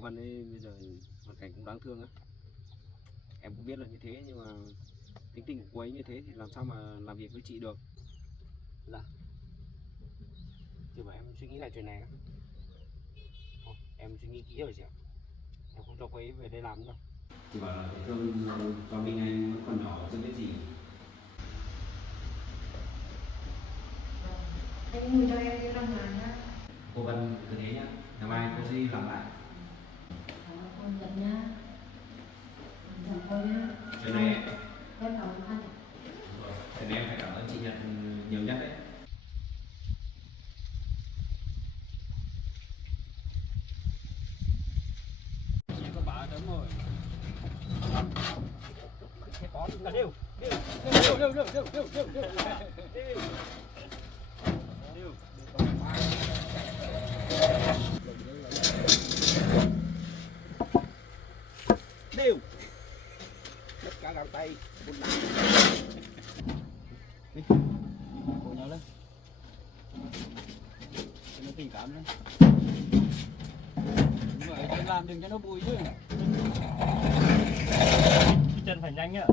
cô Vân ấy bây giờ hoàn cảnh cũng đáng thương á. Em cũng biết là như thế nhưng mà tính tình của cô ấy như thế thì làm sao mà làm việc với chị được. Dạ. Chị bảo em suy nghĩ lại chuyện này. Thôi, em suy nghĩ kỹ rồi chị ạ. Em không cho cô ấy về đây làm nữa đâu. Chị bảo là thấy thương cho Minh Anh vẫn còn nhỏ chưa biết gì. Anh ngồi cho em cái răng này nhá. Cô Vân cứ thế nhá. Ngày mai cô sẽ đi làm lại. Con giận nhá. Giận cô nhá. Chuyện này em cảm ơn anh. chuyện này em phải cảm ơn chị Nhật nhiều nhất đấy. Có bà đấm rồi. Cái con là đều. Đều. Tất cả găng tay, buôn lại. Đi. Cùng nhau lên. Cho nó tình cảm lên. Vậy phải làm đừng cho nó bùi chứ. Cái chân phải nhanh nhá.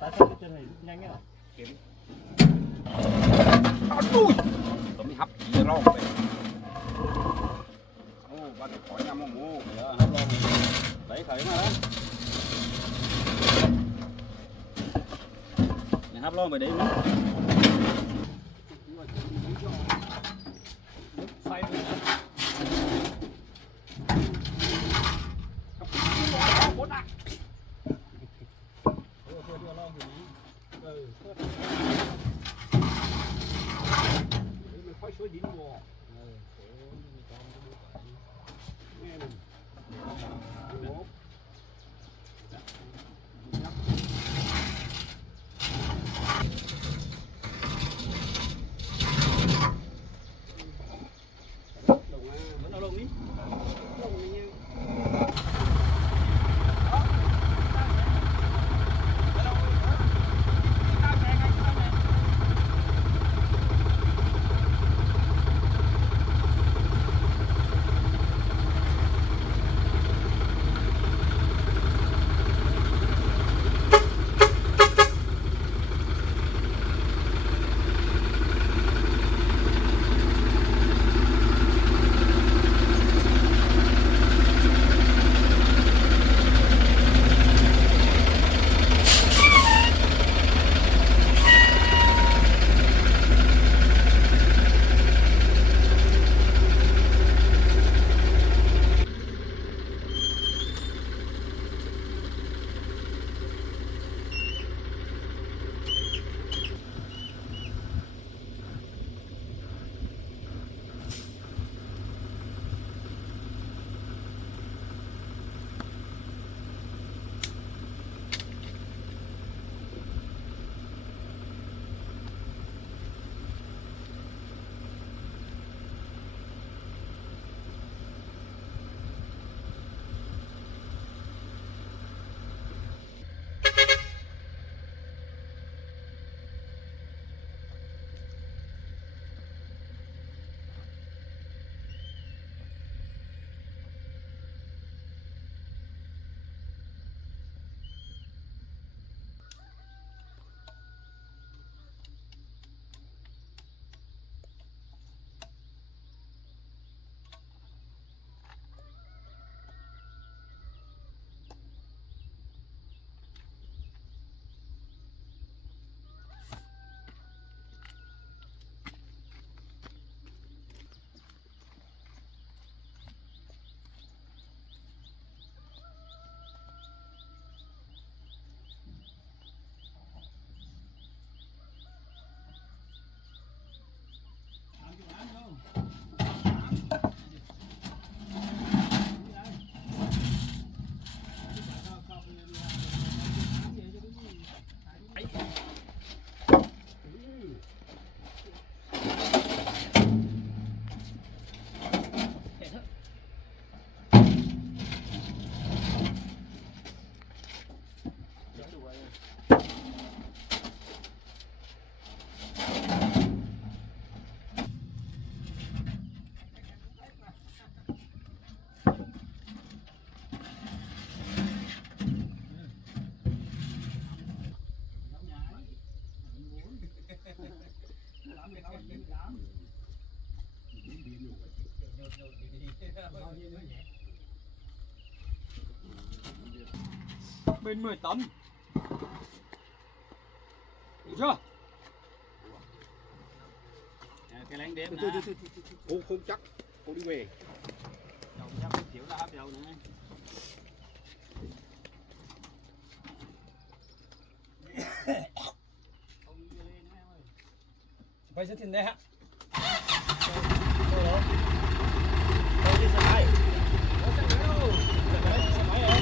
Tại sao cái chân phải nhanh nhá? Kiếm. Ui. Tao mới hấp gì rồi vậy. Ô, ba được khỏi năm không ô. Dạ, hấp lon. Đấy khởi mà đó. Mày hấp lon về đấy nữa. Xoay rồi. Bốn ạ. Khoai suối dính bò. Nghe mình. Một. Đồng Bên 10 tấm. Được chưa? Cái lánh đếm nè. Không chắc. Cô đi về. Đầu chắc không chịu ra hấp đầu nữa. Bây giờ thì nè hả? Đây đi xe máy. Nó sẽ đâu? Xe máy rồi.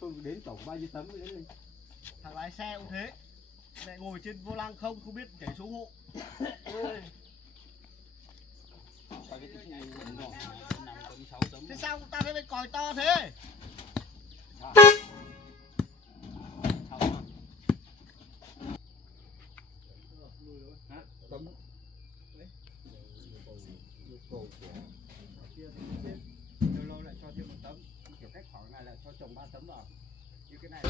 Không đến tổng bao nhiêu tấm mới đến đây. Thằng lái xe cũng thế, mẹ ngồi trên vô lăng không biết nhảy số hộ. Coi cái tích này cũng ngon. 5 tấm 6 tấm. Thế sao ta thấy bên còi to thế? Tấm. Lâu lâu lại cho thêm một tấm, kiểu cách khoảng này lại cho chồng 3 tấm vào. Như cái này.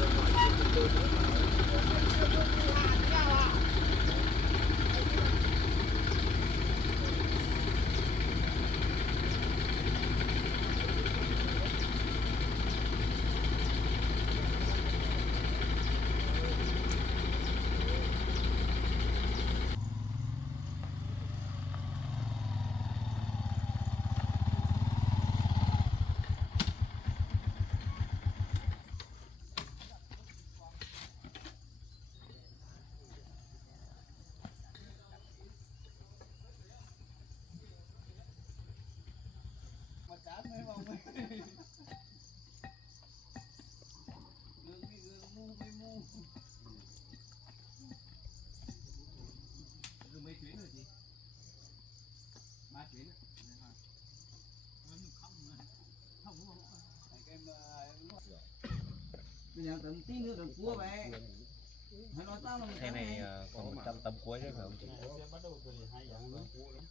Xe này còn 100 tấm cuối đấy phải không chị?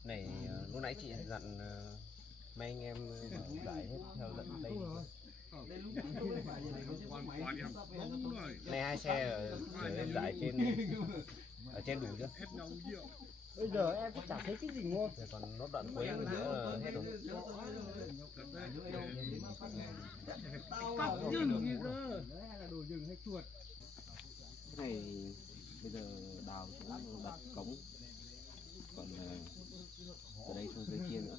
Này lúc nãy chị dặn mấy anh em giải hết theo lận đây. Này 2 xe ở giải trên ở trên đủ chưa? Bây giờ em cũng chẳng thấy cái gì ngon. Còn nốt đoạn cuối ở giữa là hết rồi. Cóc rừng gì cơ. Hay là đồ rừng hay chuột. Cái này bây giờ đào xuống đặt cống, còn từ đây xuống dưới kia nữa,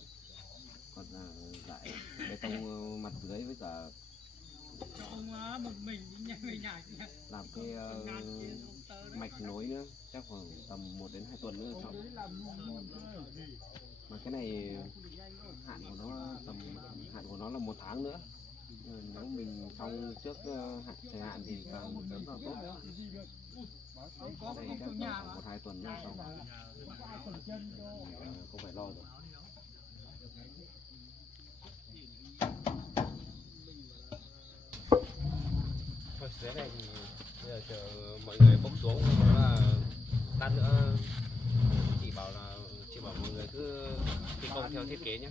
còn giải bê tông mặt dưới với cả làm cái mạch nối nữa, chắc khoảng tầm 1 đến 2 tuần nữa xong. Mà cái này hạn của nó là 1 tháng nữa. Nếu mình xong trước thời hạn thì càng sớm càng tốt. Đây chắc khoảng 1-2 tuần nữa xong không phải lo rồi. Thôi dưới này thì bây giờ chờ mọi người bốc xuống, là lát nữa chị bảo mọi người cứ thi công theo thiết kế nhé.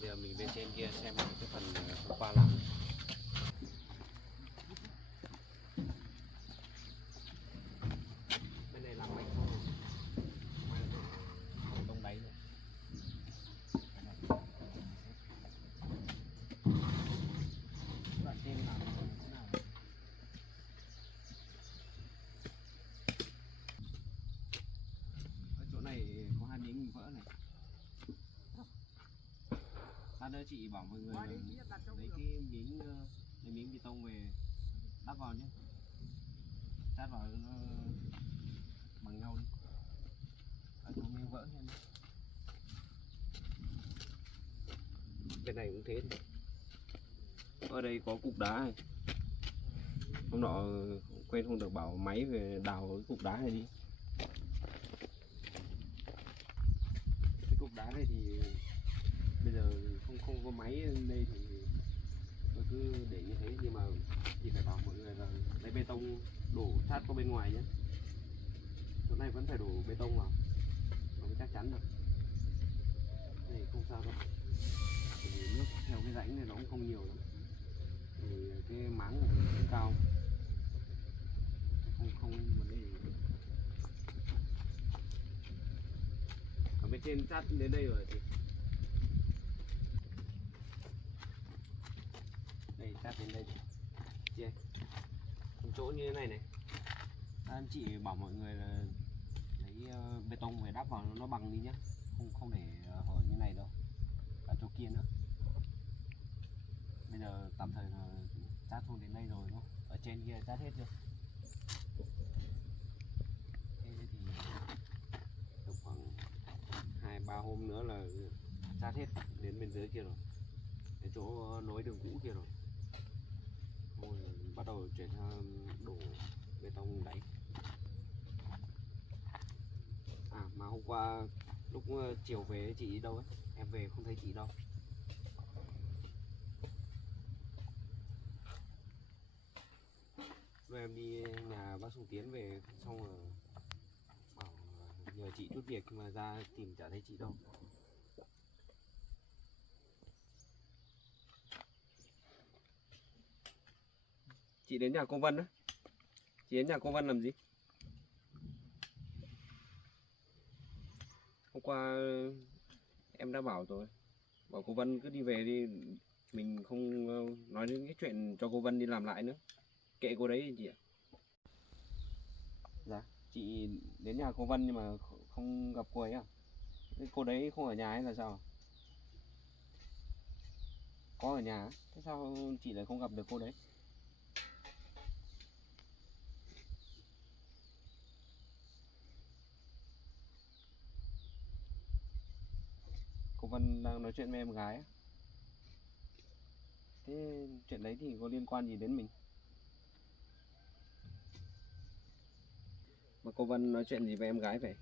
Bây giờ mình bên trên kia xem cái phần hôm qua làm. Bên này làm mạch thôi, mai là để tông đáy nữa. Đoạn trên làm thế nào? Ở chỗ này có 2 miếng bị vỡ này. Lát nữa chị bảo mọi người lấy cái miếng bê tông về đắp vào nhé, chát vào nó bằng nhau đi, ở chỗ miếng vỡ nha. Bên này cũng thế. Ở đây có cục đá này, hôm nọ quên không được bảo máy về đào cái cục đá này đi. cục đá này thì bây giờ không có máy lên đây thì tôi cứ để như thế, nhưng mà thì phải bảo mọi người là lấy bê tông đổ sát qua bên ngoài nhé. Chỗ này vẫn phải đổ bê tông vào nó mới chắc chắn được. Này không sao đâu, bởi vì nước theo cái rãnh này nó cũng không nhiều lắm, thì cái máng của mình cũng cao, không vấn đề gì. Ở bên trên sát đến đây rồi thì đây, sát đến đây chị ơi. Chỗ như thế này này, anh chị bảo mọi người là lấy bê tông về đắp vào nó bằng đi nhá, không để hở như này đâu, cả chỗ kia nữa. Bây giờ tạm thời là chát xuống đến đây rồi đúng không? Ở trên kia chát hết chưa? Thế thì được khoảng 2-3 hôm nữa là chát hết đến bên dưới kia rồi, cái chỗ nối đường cũ kia rồi. Rồi bắt đầu chuyển sang đổ bê tông đẩy. À mà hôm qua lúc chiều về chị đâu ấy, em về không thấy chị đâu. Lúc em đi nhà bác Sùng Tiến về xong rồi bảo nhờ chị chút việc mà ra tìm chả thấy chị đâu. Chị đến nhà cô Vân á? Chị đến nhà cô Vân làm gì? Hôm qua em đã bảo rồi, bảo cô Vân cứ đi về đi, mình không nói đến cái chuyện cho cô Vân đi làm lại nữa, kệ cô đấy chị ạ. Dạ, chị đến nhà cô Vân nhưng mà không gặp cô ấy à? Cô đấy không ở nhà hay là sao? Có ở nhà, thế sao chị lại không gặp được cô đấy? Cô Vân đang nói chuyện với em gái á? Thế chuyện đấy thì có liên quan gì đến mình? Mà cô Vân nói chuyện gì với em gái vậy?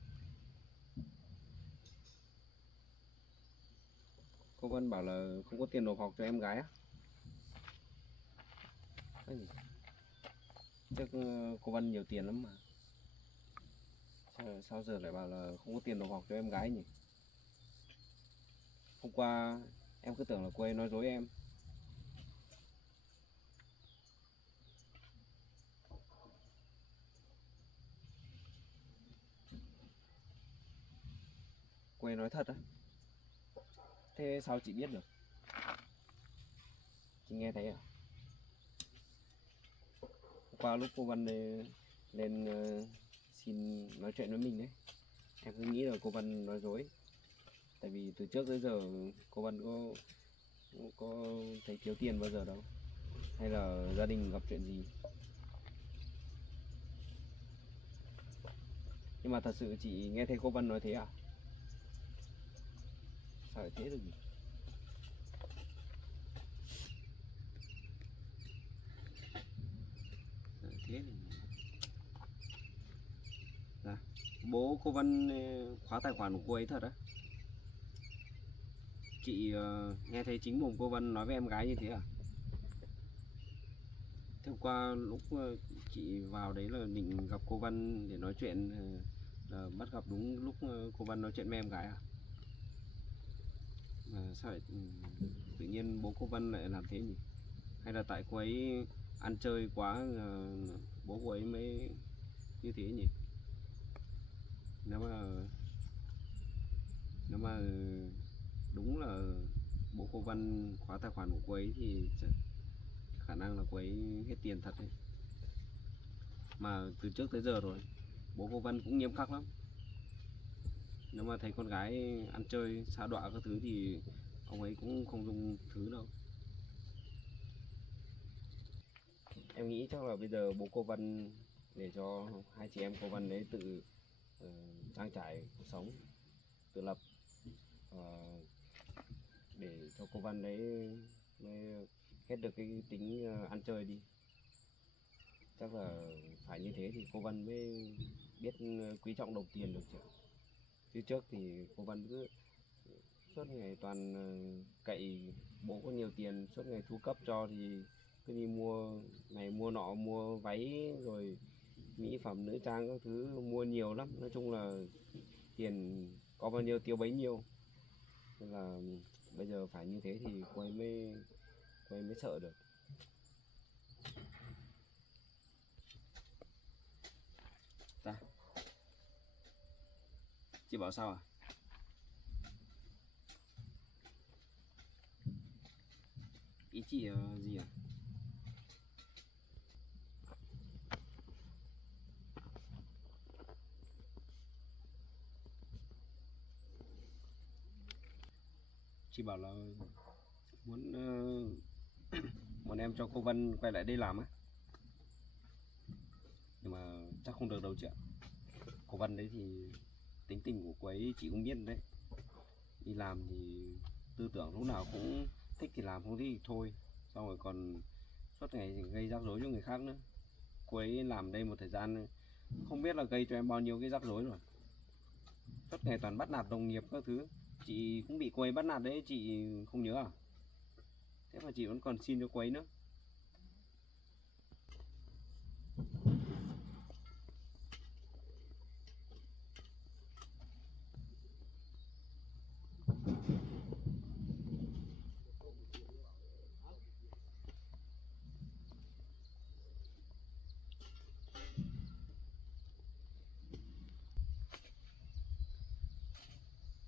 Cô Vân bảo là không có tiền nộp học cho em gái á? Cái gì? Chắc cô Vân nhiều tiền lắm mà. Sao giờ lại bảo là không có tiền nộp học cho em gái nhỉ? Hôm qua em cứ tưởng là cô ấy nói dối em. Cô ấy nói thật á? Thế sao chị biết được? Chị nghe thấy à? Hôm qua lúc cô Vân lên xin nói chuyện với mình đấy, em cứ nghĩ là cô Vân nói dối. Tại vì từ trước tới giờ cô Vân có thấy thiếu tiền bao giờ đâu, hay là gia đình gặp chuyện gì. Nhưng mà thật sự chị nghe thấy cô Vân nói thế à? Sao lại thế được nhỉ? Sao lại thế được nhỉ? Dạ. Bố cô Vân khóa tài khoản của cô ấy thật á? Chị nghe thấy chính mồm cô Vân nói với em gái như thế à? Thế hôm qua lúc chị vào đấy là định gặp cô Vân để nói chuyện, là bắt gặp đúng lúc cô Vân nói chuyện với em gái à? Mà sao lại tự nhiên bố cô Vân lại làm thế nhỉ? Hay là tại cô ấy ăn chơi quá, bố cô ấy mới như thế nhỉ? Nếu mà đúng là bố cô Vân khóa tài khoản của cô ấy thì khả năng là cô ấy hết tiền thật đấy. Mà từ trước tới giờ rồi bố cô Vân cũng nghiêm khắc lắm. Nếu mà thấy con gái ăn chơi sa đọa các thứ thì ông ấy cũng không dung thứ đâu. Em nghĩ chắc là bây giờ bố cô Vân để cho hai chị em cô Vân đấy tự trang trải cuộc sống, tự lập, để cho cô Vân đấy mới hết được cái tính ăn chơi đi. Chắc là phải như thế thì cô Vân mới biết quý trọng đồng tiền được chứ. Chứ trước thì cô Vân cứ suốt ngày toàn cậy bố có nhiều tiền, suốt ngày thu cấp cho thì cứ đi mua này mua nọ, mua váy rồi mỹ phẩm nữ trang các thứ, mua nhiều lắm. Nói chung là tiền có bao nhiêu tiêu bấy nhiêu, nên là bây giờ phải như thế thì cô ấy mới sợ được. Ta chị bảo sao à? Ý chị gì à? Chị bảo là muốn muốn em cho cô Vân quay lại đây làm á, nhưng mà chắc không được đâu chị ạ. Cô Vân đấy thì tính tình của cô ấy chị cũng biết đấy, đi làm thì tư tưởng lúc nào cũng thích thì làm, không thích thì thôi, xong rồi còn suốt ngày gây rắc rối cho người khác nữa. Cô ấy làm đây một thời gian không biết là gây cho em bao nhiêu cái rắc rối rồi, suốt ngày toàn bắt nạt đồng nghiệp các thứ. Chị cũng bị cô ấy bắt nạt đấy, chị không nhớ à? Thế mà chị vẫn còn xin cho cô ấy nữa.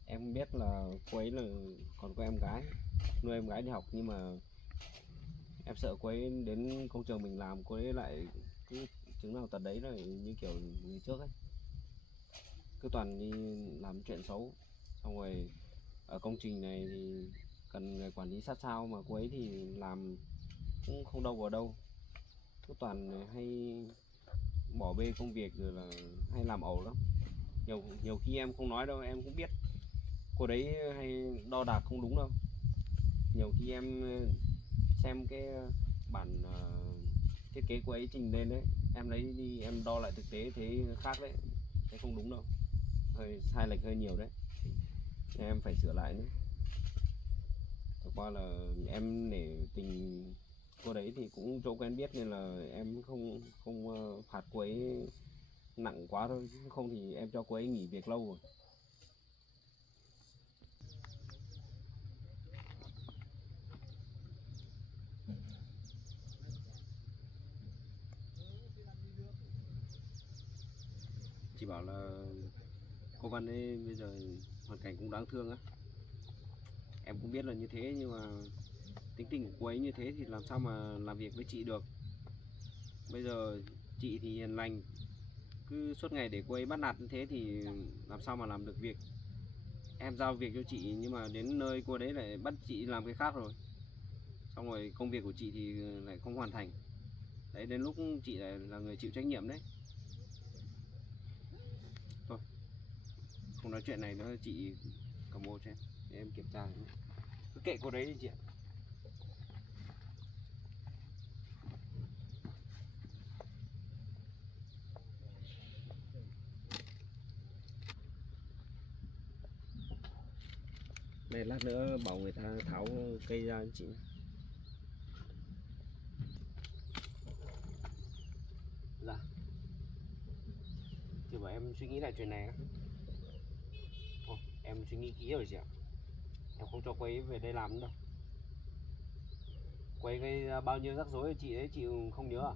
Em biết là cô ấy là còn có em gái, nuôi em gái đi học, nhưng mà em sợ cô ấy đến công trường mình làm cô ấy lại cứ chứng nào tật đấy, là như kiểu người trước ấy, cứ toàn đi làm chuyện xấu. Xong rồi ở công trình này thì cần người quản lý sát sao, mà cô ấy thì làm cũng không đâu vào đâu, cứ toàn hay bỏ bê công việc, rồi là hay làm ẩu lắm. Nhiều khi em không nói đâu, em cũng biết cô đấy hay đo đạc không đúng đâu. Nhiều khi em xem cái bản thiết kế cô ấy trình lên đấy, em lấy đi em đo lại thực tế thấy khác đấy, thấy không đúng đâu, hơi sai lệch hơi nhiều đấy, nên em phải sửa lại nữa. Thật qua là em nể tình cô đấy thì cũng chỗ quen biết, nên là em không không phạt cô ấy nặng quá thôi, chứ không thì em cho cô ấy nghỉ việc lâu rồi. Chị bảo là cô Vân ấy bây giờ hoàn cảnh cũng đáng thương á, em cũng biết là như thế, nhưng mà tính tình của cô ấy như thế thì làm sao mà làm việc với chị được. Bây giờ chị thì hiền lành, cứ suốt ngày để cô ấy bắt nạt như thế thì làm sao mà làm được việc. Em giao việc cho chị nhưng mà đến nơi cô đấy lại bắt chị làm cái khác rồi, xong rồi công việc của chị thì lại không hoàn thành đấy, đến lúc chị lại là người chịu trách nhiệm đấy. Thôi không nói chuyện này nữa, chị cầm ô cho em để em kiểm tra, cứ kệ cô đấy đi chị ạ. Này lát nữa bảo người ta tháo cây ra cho chị. Dạ. Chị bảo em suy nghĩ lại chuyện này á. Thôi, em suy nghĩ kỹ rồi chị ạ. Em không cho cô ấy về đây làm nữa đâu. Cô ấy gây ra bao nhiêu rắc rối cho chị đấy, chị không nhớ à?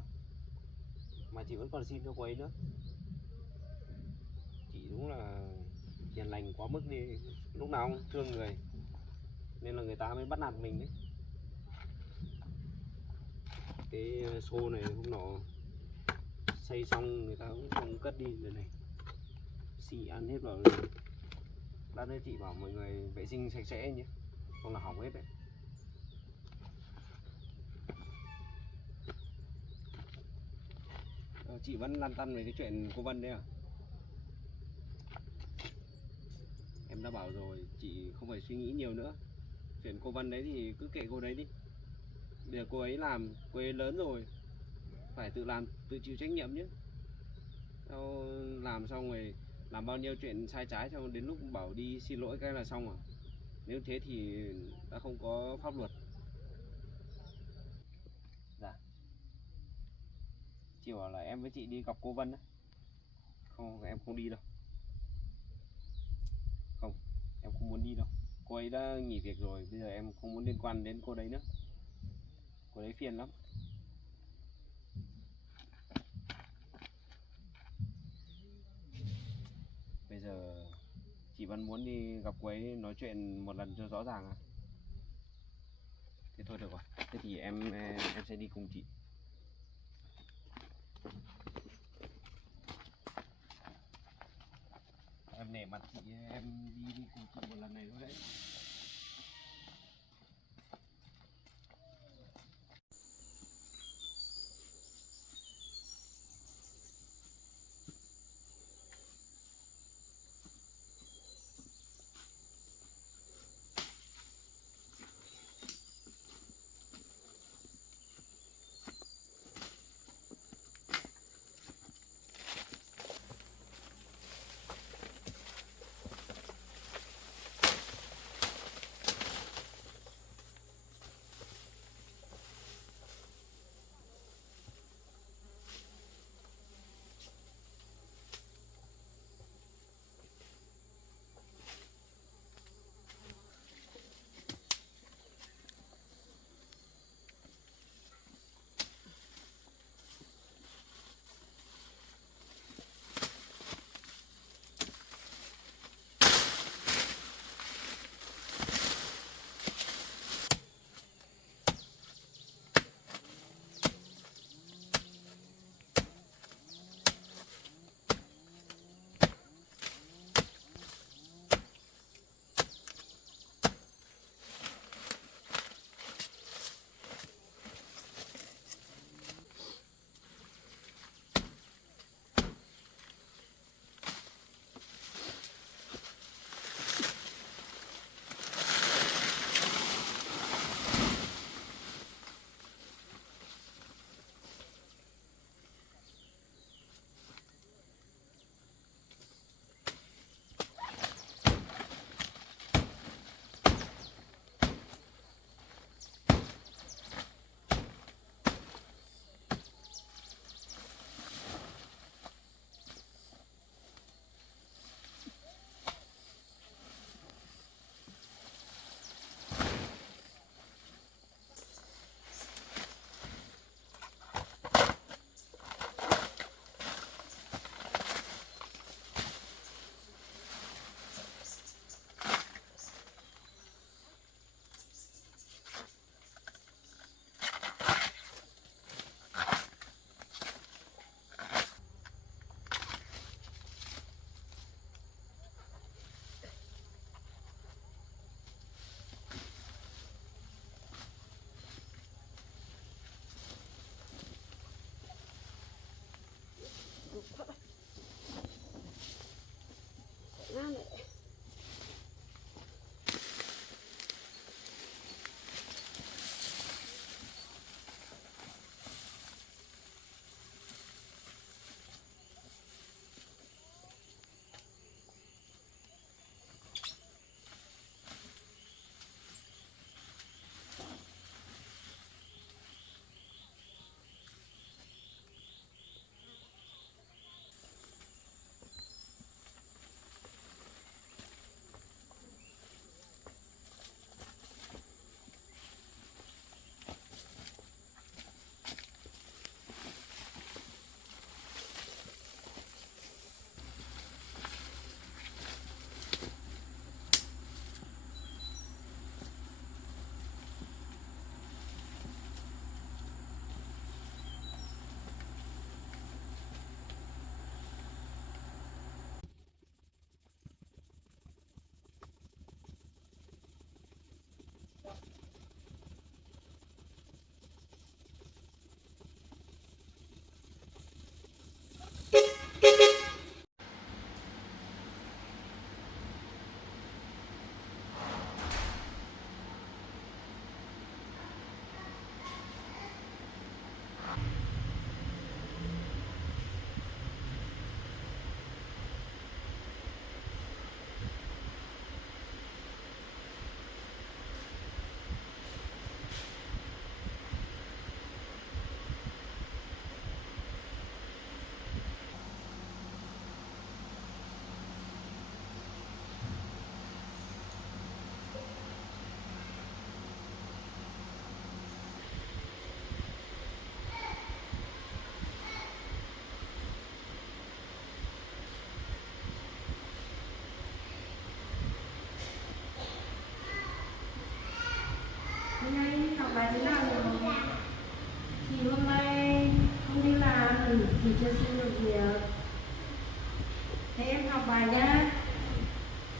Mà chị vẫn còn xin cho cô ấy nữa. Chị đúng là hiền lành quá mức đi, lúc nào cũng thương người, nên là người ta mới bắt nạt mình đấy. Cái xô này hôm nọ xây xong người ta cũng không cất đi rồi này, xì ăn hết vào. Lát nữa chị bảo mọi người vệ sinh sạch sẽ nhé, không là hỏng hết đấy. Chị vẫn lăn tăn về cái chuyện cô Vân đấy à? Em đã bảo rồi, chị không phải suy nghĩ nhiều nữa. Chuyện cô Vân đấy thì cứ kệ cô đấy đi. Bây giờ cô ấy làm, cô ấy lớn rồi, phải tự làm, tự chịu trách nhiệm chứ. Sao làm xong rồi làm bao nhiêu chuyện sai trái, xong đến lúc bảo đi xin lỗi cái là xong à? Nếu thế thì đã không có pháp luật. Dạ. Chị bảo là em với chị đi gặp cô Vân á. Không, em không đi đâu. Không, em không muốn đi đâu. Cô ấy đã nghỉ việc rồi, bây giờ em không muốn liên quan đến cô đấy nữa. Cô đấy phiền lắm. Bây giờ chị vẫn muốn đi gặp cô ấy nói chuyện một lần cho rõ ràng à? Thế thôi được rồi. Thế thì em sẽ đi cùng chị. Em nể mặt chị, em đi cùng chị một lần này thôi đấy.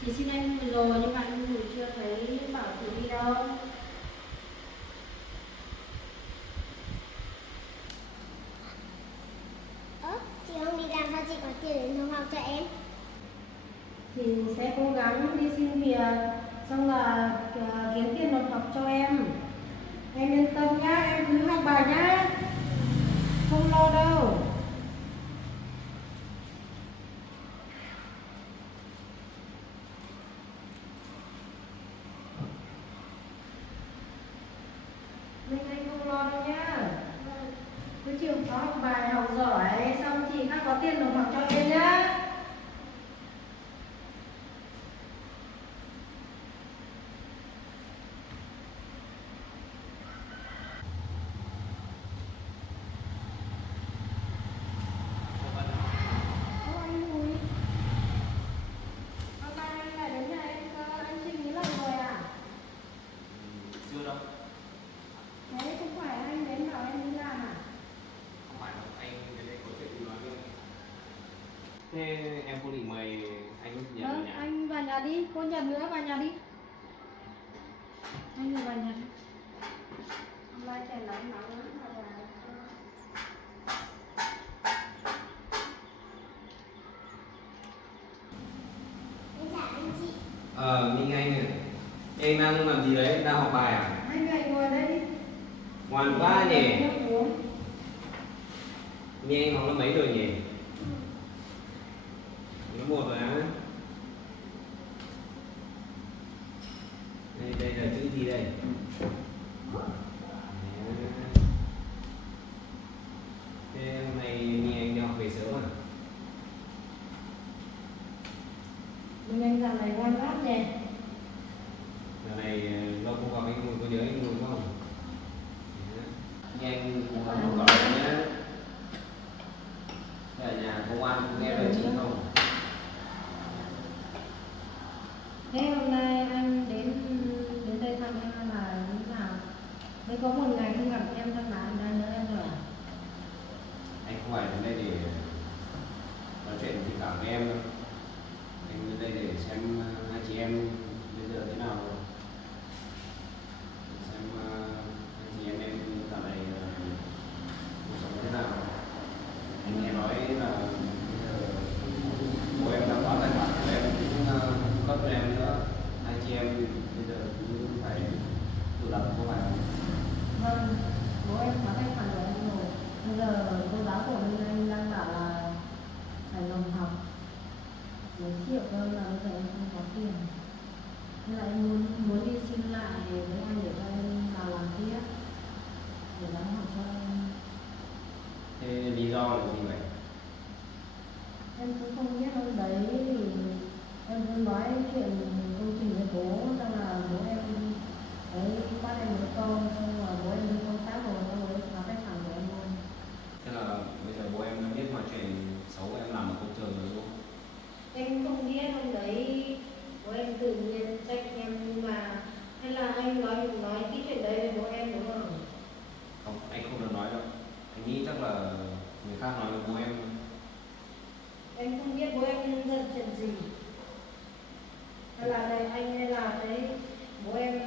Thì xin anh gửi rồi nhưng mà anh gửi chưa thấy bảo gửi đi đâu. Chị không đi làm sao chị có tiền để nộp học cho em? Thì sẽ cố gắng đi xin việc xong là kiếm tiền nộp học cho em. Em yên tâm nhá, em cứ học bài nhá, không lo đâu. Mình anh không lo đâu nhá. Cứ chịu khó học bài, học giỏi xong chị đã có tiền nộp học cho em nhá. Ô anh Bùi, hôm nay anh lại đến nhà em cơ, anh suy nghĩ lần rồi à? Chưa đâu. Thế không phải anh đến bảo em đi làm à? Không phải đâu, anh đến đây có chuyện đi nói với em. Thế em có định mời anh nhận ở Vâng, nhà? anh vào nhà đi, cô Nhật nữa vào nhà đi. Anh vào nhà đi. Hôm nay trời nắng nóng lắm mà là... Em chào anh chị. Minh Anh à. Em đang làm gì đấy? Đang học bài à? Anh dậy ngồi đây đi. Ngoan quá nhỉ. Nước uống. Minh Anh học lớp mấy rồi nhỉ? Lớp 1 rồi á. Đây là chữ gì đây? Thế hôm nay Minh Anh đi học về sớm à? Mình anh dạo này ngoan lắm nhỉ. Giờ này lâu không gặp anh Mùi, có nhớ anh Mùi không? Nghe anh cũng không gọi nhé. Ở nhà công an cũng nghe lời chị không? Thế hôm nay anh đến đây thăm em là như thế nào? Mới có một ngày không gặp em thăm là anh đã nhớ em rồi à? Anh không phải đến đây để nói chuyện tình cảm với em đâu. Anh đến đây để xem hai chị em bây giờ thế nào rồi. Xem hai chị em dạo này cuộc sống thế nào. Anh nghe nói là bây giờ bố em đang có tài khoản của em cũng cung cấp cho em nữa. Hai chị em bây giờ cũng phải tự lập không phải không? Vâng, bố em có tài khoản của em rồi. Bây giờ cô giáo của mình anh đang bảo là phải nộp học 4 triệu cơ, là bây giờ em không có tiền. Nên là em muốn đi xin lại với anh để cho em vào làm tiếp để đóng học cho em. Thế lý do là gì vậy? Em cũng không biết hôm đấy thì em cũng nói chuyện công trình với bố, xong là bố em đấy bắt em một câu, xong rồi bố em đi công tác rồi, xong rồi có tài khoản của em luôn. Thế là bây giờ bố em đã biết mọi chuyện xấu em làm ở công trường rồi đúng không? Em không biết hôm đấy bố em tự nhiên trách em, nhưng mà hay là anh nói cái chuyện đấy với bố em đúng không? Không, anh không được nói đâu. Anh nghĩ chắc là người khác nói với bố em. Em không biết bố em giận chuyện gì. Hay là đây anh hay là đấy bố em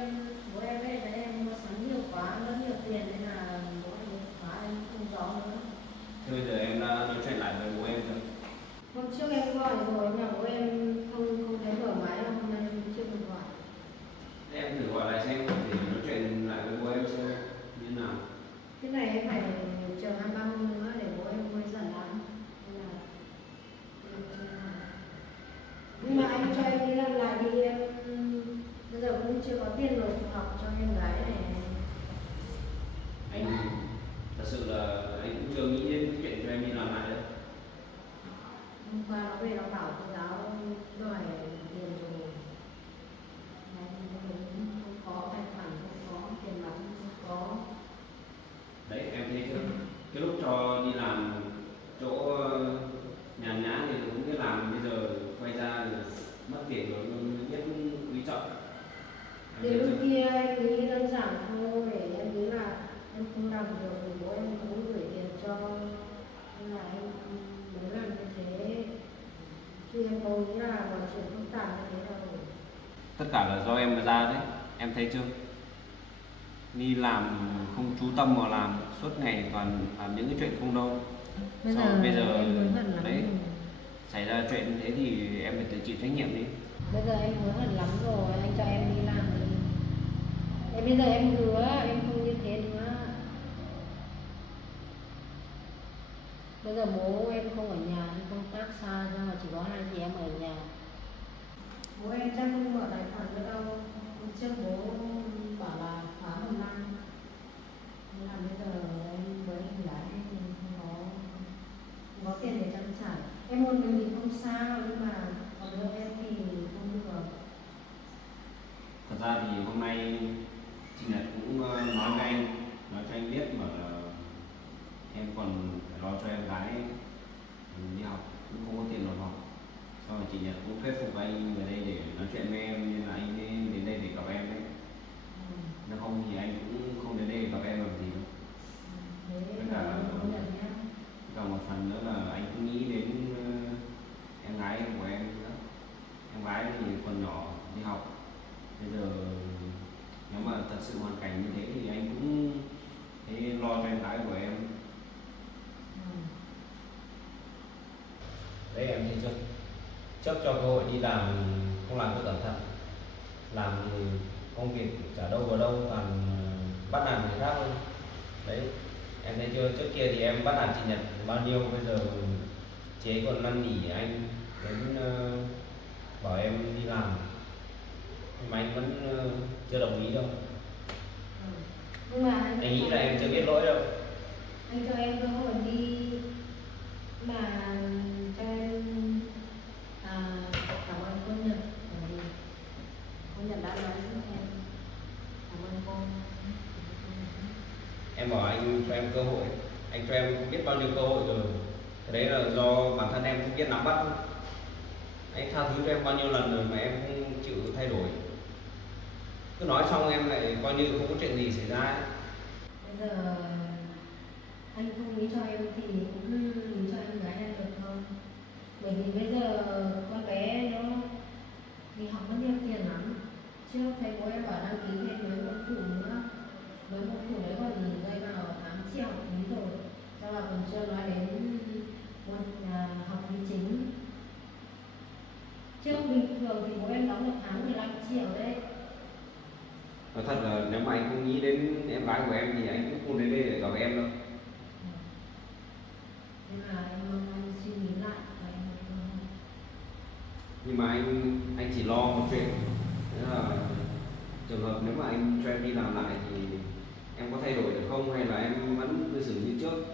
ấy đấy em mua sắm nhiều quá, mất nhiều tiền nên là bố em khóa em không rõ nữa. Thế bây giờ em đã nói chuyện lại với bố em chưa? Hôm trước em gọi rồi nhưng mà bố em không thấy mở máy, hôm nay em chưa được gọi. Thế em thử gọi lại xem để nói chuyện lại với bố em xem như thế nào. Thế này em phải chờ 2-3 hôm nữa để bố em mới giận lắm. Nên là nhưng mà anh cho em đi làm lại đi, em bây giờ cũng chưa có tiền nộp học cho em gái này. Anh thật sự là anh cũng chưa nghĩ đến cái chuyện cho em đi làm lại đâu. Hôm qua nó về nó bảo cô giáo đòi tiền rồi. Mà em không có tài khoản, không có tiền mặt, không có. Đấy em thấy chưa? Cái lúc cho đi làm chỗ nhàn nhã thì cũng biết làm, bây giờ quay ra thì mất tiền rồi biết quý trọng. Em Thì thấy lúc chưa? kia em nghĩ đơn giản thôi, em nghĩ là em không làm được thì bố em cũng gửi tiền cho tất cả là do em mà ra đấy, em thấy chưa? Đi làm không chú tâm mà làm suốt ngày toàn làm những cái chuyện không đâu. Bây Sau giờ bây giờ em hối hận lắm đấy rồi. xảy ra chuyện như thế thì em phải tự chịu trách nhiệm đi. Bây giờ em hối hận lắm rồi, anh cho em đi làm đi. Thế bây giờ em hứa em không như thế nữa. Bây giờ bố em không ở nhà, em công tác xa ra mà chỉ có hai chị em ở nhà. Bố em chắc không mở tài khoản nữa đâu. Hôm trước bố bảo là khóa 1 năm. Nên là bây giờ em với anh gái em không có tiền để trang trải. Em một mình thì không sao, nhưng mà còn đứa em thì không được. Thật ra thì hôm nay chị Nhật cũng nói với anh, nói cho anh biết mà là em còn phải lo cho em gái đi học, cũng không có tiền nộp học. Sau rồi chị Nhật cũng thuyết phục anh về đây để nói chuyện với em, nên là anh mới đến đây để gặp em đấy. Nếu không thì anh cũng không đến đây để gặp em làm gì đâu. Thế Tất mà cả em không nhận nhá. cả một phần nữa là anh cũng nghĩ đến em gái của em nữa. Em gái thì còn nhỏ đi học, bây giờ nếu mà thật sự hoàn cảnh như thế thì anh cũng thấy lo cho em gái của em. Đấy em thấy chưa, chấp cho cơ hội đi làm không làm cho cẩn thận, làm thì công việc chả đâu vào đâu, toàn bắt nạt người khác thôi. Đấy em thấy chưa, trước kia thì em bắt nạt chị Nhật bao nhiêu, bây giờ chị ấy còn năn nỉ anh đến bảo em đi làm, nhưng mà anh vẫn chưa đồng ý đâu. Nhưng mà Anh nghĩ là em chưa biết lỗi đâu. anh cho em cơ hội đi mà cho em cảm ơn cô Nhật, bởi vì cô Nhật đã nói giúp em. Cảm ơn cô. Em bảo anh cho em cơ hội, anh cho em biết bao nhiêu cơ hội rồi, cái đấy là do bản thân em không biết nắm bắt thôi. Anh tha thứ cho em bao nhiêu lần rồi mà em không chịu thay đổi, cứ nói xong em lại coi như không có chuyện gì xảy ra ấy. Bây giờ anh không nghĩ cho em thì cũng nghĩ cho em gái em được thôi. Bởi vì bây giờ con bé nó đi học mất nhiều tiền lắm. Trước thầy bố em bảo đăng ký thêm với một phụ nữa. Với một phụ đấy còn rơi vào 8 triệu học phí rồi. Sau là còn chưa nói đến một học phí chính. Trước bình thường thì bố em đóng được tháng 15 triệu đấy. Nói thật là nếu mà anh không nghĩ đến em gái của em thì anh cũng không đến đây để gặp em đâu. Nên là em mong anh suy nghĩ lại và em Nhưng mà anh chỉ lo một chuyện, đó là trường hợp nếu mà anh cho em đi làm lại thì em có thay đổi được không, hay là em vẫn cư xử như trước?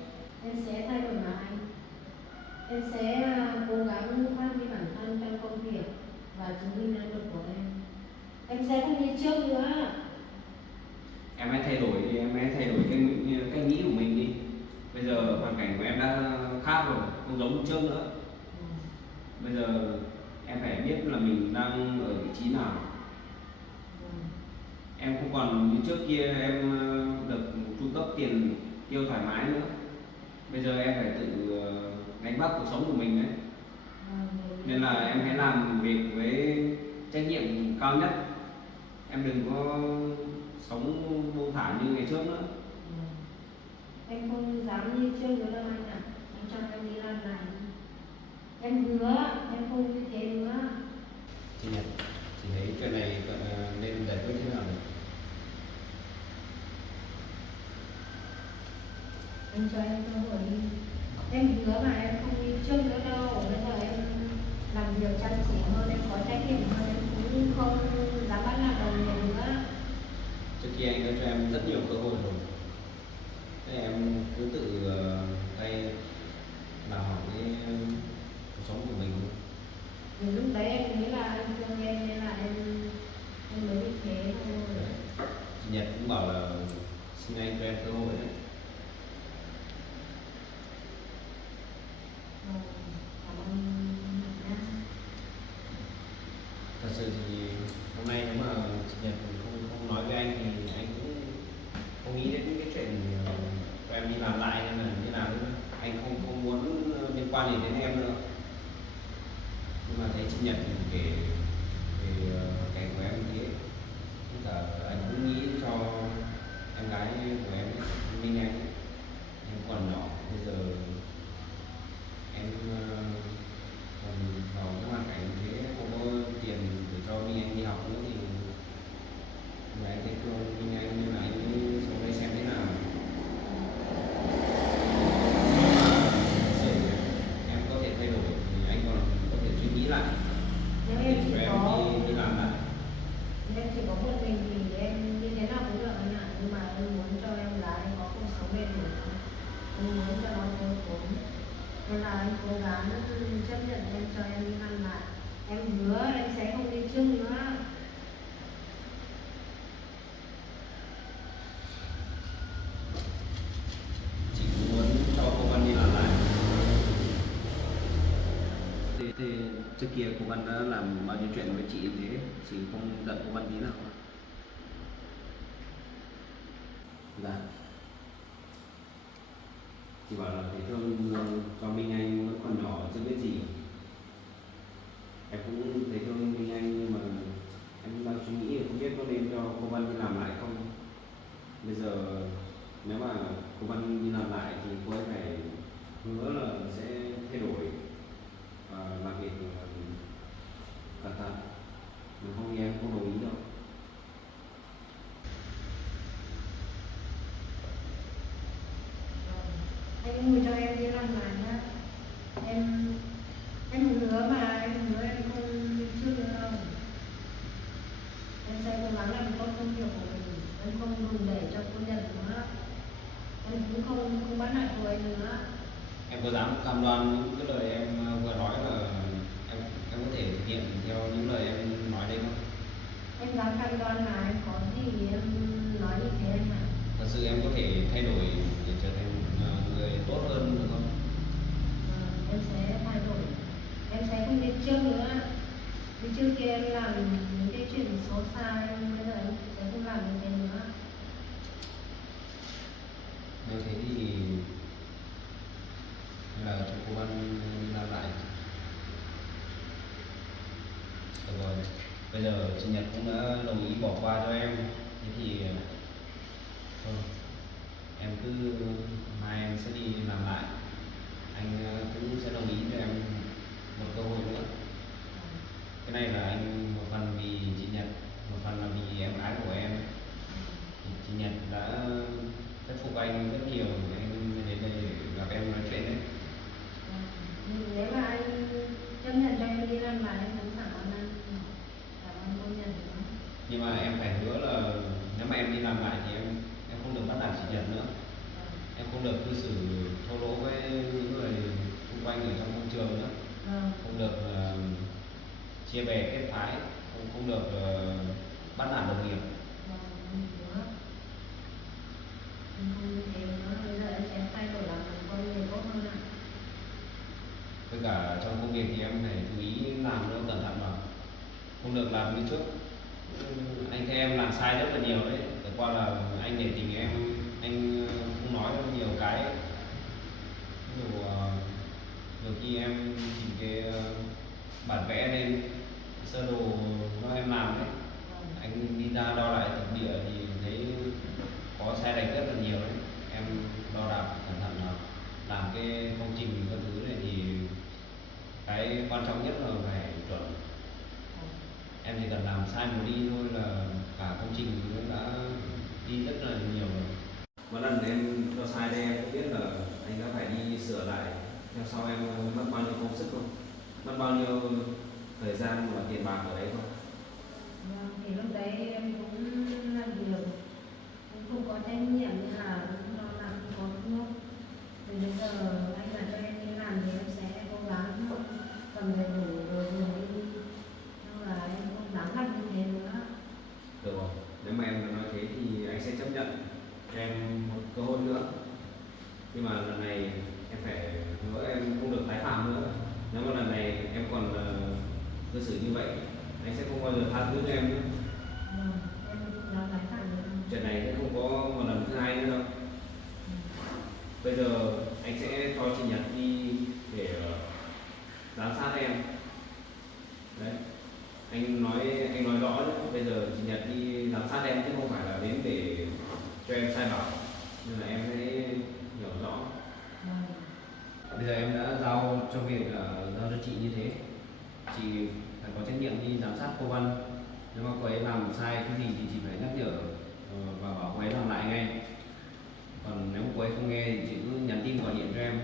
em sẽ thay đổi mà anh. Em sẽ cố gắng phát huy bản thân trong công việc và chứng minh năng lực của em. Em sẽ không như trước nữa. Em hãy thay đổi đi, em hãy thay đổi cái nghĩ của mình đi. Bây giờ hoàn cảnh của em đã khác rồi, không giống trước nữa. Bây giờ em phải biết là mình đang ở vị trí nào. Em không còn như trước kia em được chu cấp tiền tiêu thoải mái nữa. Bây giờ em phải tự gánh vác cuộc sống của mình đấy. Nên là em hãy làm việc với trách nhiệm cao nhất. Em đừng có sống buông thả như ngày trước nữa. Em không dám như trước nữa đâu anh ạ. Anh cho em đi làm này. Em hứa em không như thế nữa. Chị Nhật, chị thấy chuyện này nên giải quyết thế nào được? Anh cho em cơ hội đi. Em hứa mà em không như trước nữa đâu. Bây giờ em làm việc chăm chỉ hơn, em có trách nhiệm hơn, em cũng không dám bắt nạt đồng nghiệp nữa. Trước kia anh đã cho em rất nhiều cơ hội rồi. Thế em cứ tự hay làm hỏng cái cuộc sống của mình. Vì lúc đấy em nghĩ là anh thương em nên là em mới như thế thôi. Chị Nhật cũng bảo là xin anh cho em cơ hội đấy. Cảm ơn nhá. Thật sự thì hôm nay nếu mà chị Nhật không nói với anh thì anh cũng không nghĩ đến cái chuyện cho em đi làm lại hay là như nào nữa. Anh không muốn liên quan gì đến em nữa. Nhưng mà thấy chị Nhật kể về cảnh của em sẽ không đi chung nữa. Chị cũng muốn cho cô Vân đi làm lại. Thế trước kia cô Vân đã làm bao nhiêu chuyện với chị thế, chị không giận cô Vân tí nào không? Dạ. Chị bảo là thấy thương cho Minh Anh vẫn còn nhỏ chưa biết gì. Em cũng thấy thương Minh Anh nhưng mà em đang suy nghĩ không biết có nên cho cô Vân đi làm lại không. Bây giờ nếu mà cô Vân đi làm lại thì cô ấy phải hứa là sẽ thay đổi và làm việc cẩn thận, nếu không thì em không đồng ý đâu. Anh mua cho em đi làm lại nhá. Em hứa mà, em hứa em không đi trước nữa đâu. Em sẽ cố gắng làm tốt công việc của mình, em không đùn đẩy cho cô Nhật nữa. Em cũng không bắt nạt cô ấy nữa. Em có dám cam đoan những cái lời em vừa nói là em có thể thực hiện theo những lời em nói đây không? Em dám cam đoan là em có gì em nói như thế anh ạ. Thật sự em có thể thay đổi để trở thành người tốt hơn được không? Em sẽ thay đổi. Em sẽ không đi trước nữa. Đi trước kia em làm những cái chuyện xấu xa, bây giờ em sẽ không làm như thế nữa. Nếu thế thì là cho cô Vân đi làm lại. Được rồi, bây giờ chị Nhật cũng đã đồng ý bỏ qua cho em. Thế thì thôi, em cứ mai em sẽ đi làm lại. Anh cũng sẽ đồng ý cho em một cơ hội nữa. Cái này là anh một phần vì chị Nhật, một phần là vì em gái của em. Thì chị Nhật đã thuyết phục anh rất nhiều để anh đến đây để gặp em nói chuyện đấy. Nếu mà anh chấp nhận cho em đi làm lại em cũng cảm ơn anh. Cảm ơn cô Nhật nữa. Nhưng mà em phải hứa là nếu mà em đi làm lại thì em không được bắt nạt chị Nhật nữa. Em không được cư xử thô lỗ với những người xung quanh ở trong công trường nữa. Không được chia bè kết phái, không được bắt nạt đồng nghiệp. Em không như thế nữa, bây giờ em sẽ thay đổi làm con người tốt hơn ạ. Với cả trong công việc thì em phải chú ý làm nó cẩn thận vào, không được làm như trước. Anh thấy em làm sai rất là nhiều đấy, chẳng qua là anh để tình em, anh không nói nhiều cái. Nhiều khi em nhìn cái bản vẽ lên, sơ đồ do em làm đấy, anh đi ra đo lại thực địa thì thấy có sai lệch rất là nhiều đấy. Em đo đạc cẩn thận nào, làm cái công trình các thứ này thì cái quan trọng nhất là phải chuẩn. Em chỉ cần làm sai một đi thôi là cả công trình nó đã đi rất là nhiều rồi. Một lần em cho sai đây em cũng biết là anh đã phải đi sửa lại, theo sau em mất bao nhiêu công sức không, mất bao nhiêu thời gian và tiền bạc ở đấy không. Thì lúc đấy em cũng làm việc, cũng không có trách nhiệm như là cũng lo lắng không có thuốc. Thì bây giờ anh là cho em đi làm thì em sẽ cố gắng cầm đầy đủ đồ dùng đi, nhưng mà em không dám làm như thế nữa. Được rồi, nếu mà em nói thế thì anh sẽ chấp nhận cho em một cơ hội nữa. Nhưng mà lần này em phải hứa em không được tái phạm nữa. Nếu mà lần này em còn cư xử như vậy, anh sẽ không bao giờ tha thứ cho em nữa. Em dám tái phạm nữa. Chuyện này sẽ không có một lần thứ hai nữa đâu. Bây giờ anh sẽ cho chị Nhật đi để giám sát em. Đấy, anh nói rõ nhé. Bây giờ chị Nhật đi giám sát em chứ không phải là đến để cho em sai bảo, nên là em hãy hiểu rõ. Bây giờ em đã giao cho việc giao cho chị như thế, chị phải có trách nhiệm đi giám sát cô Vân. Nếu mà cô ấy làm sai cái gì thì chị phải nhắc nhở và bảo cô ấy làm lại ngay. Còn nếu cô ấy không nghe thì chị cứ nhắn tin gọi điện cho em,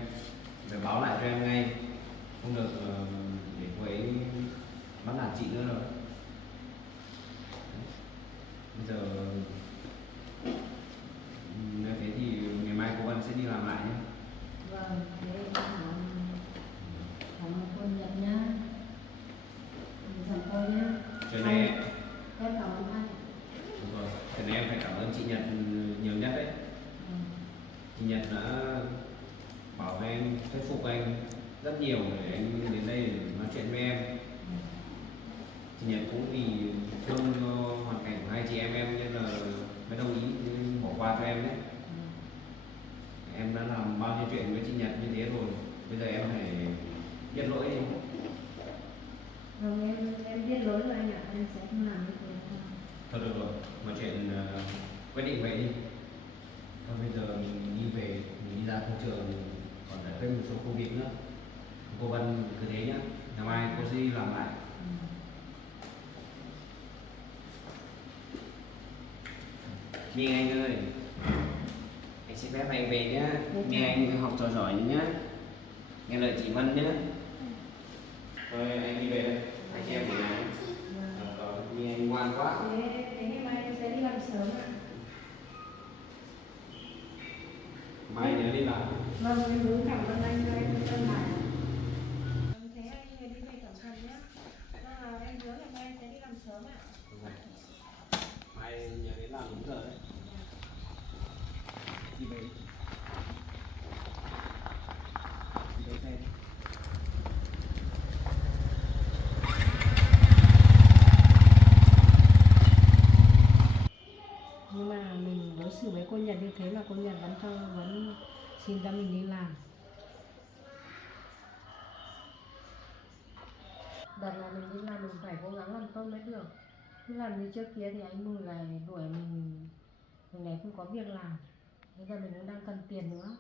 phải báo lại cho em ngay, không được để cô ấy bắt nạt chị nữa rồi. Bây giờ nếu thế thì ngày mai cô Vân sẽ đi làm lại nhé. Vâng, thế cảm ơn cô Nhật nhá. Cảm ơn cô nhá. Nhật đã bảo với em, thuyết phục anh rất nhiều để anh đến đây để nói chuyện với em. Chị Nhật cũng vì thương hoàn cảnh của hai chị em nên là mới đồng ý bỏ qua cho em đấy. Em đã làm bao nhiêu chuyện với chị Nhật như thế rồi, bây giờ em phải biết lỗi đi. Vâng, em biết lỗi rồi anh ạ, em sẽ không làm như thế nữa. Thôi được rồi, mọi chuyện quyết định vậy đi. Thôi bây giờ mình đi về, mình đi ra công trường, còn giải quyết một số công việc nữa. Cô Vân cứ thế nhá, ngày mai cô sẽ đi làm lại. Miên Anh ơi, anh xin phép anh về nhá. Miên Anh học trò giỏi nhá, nghe lời chị Vân nhá. Thôi anh đi về đây, anh chị em về nhà. Miên Anh ngoan quá. Thế ngày mai em sẽ đi làm sớm ạ. Mai nhớ đi làm. Vâng, em muốn cảm ơn anh cho em tân lại. Em thấy anh đi về cẩn thận nhé. Em hứa ngày mai em sẽ đi làm sớm ạ. Mai nhớ đến làm đúng giờ đấy. Đi về đi. Đi lấy xe đi. Nhưng mà mình đối xử với cô Nhật như thế mà cô Nhật vẫn xin cho mình đi làm. Đợt này mình đi làm mình phải cố gắng làm tốt mới được. Cứ làm như trước kia thì anh Mùi lại đuổi mình để không có việc làm. Bây giờ mình cũng đang cần tiền nữa.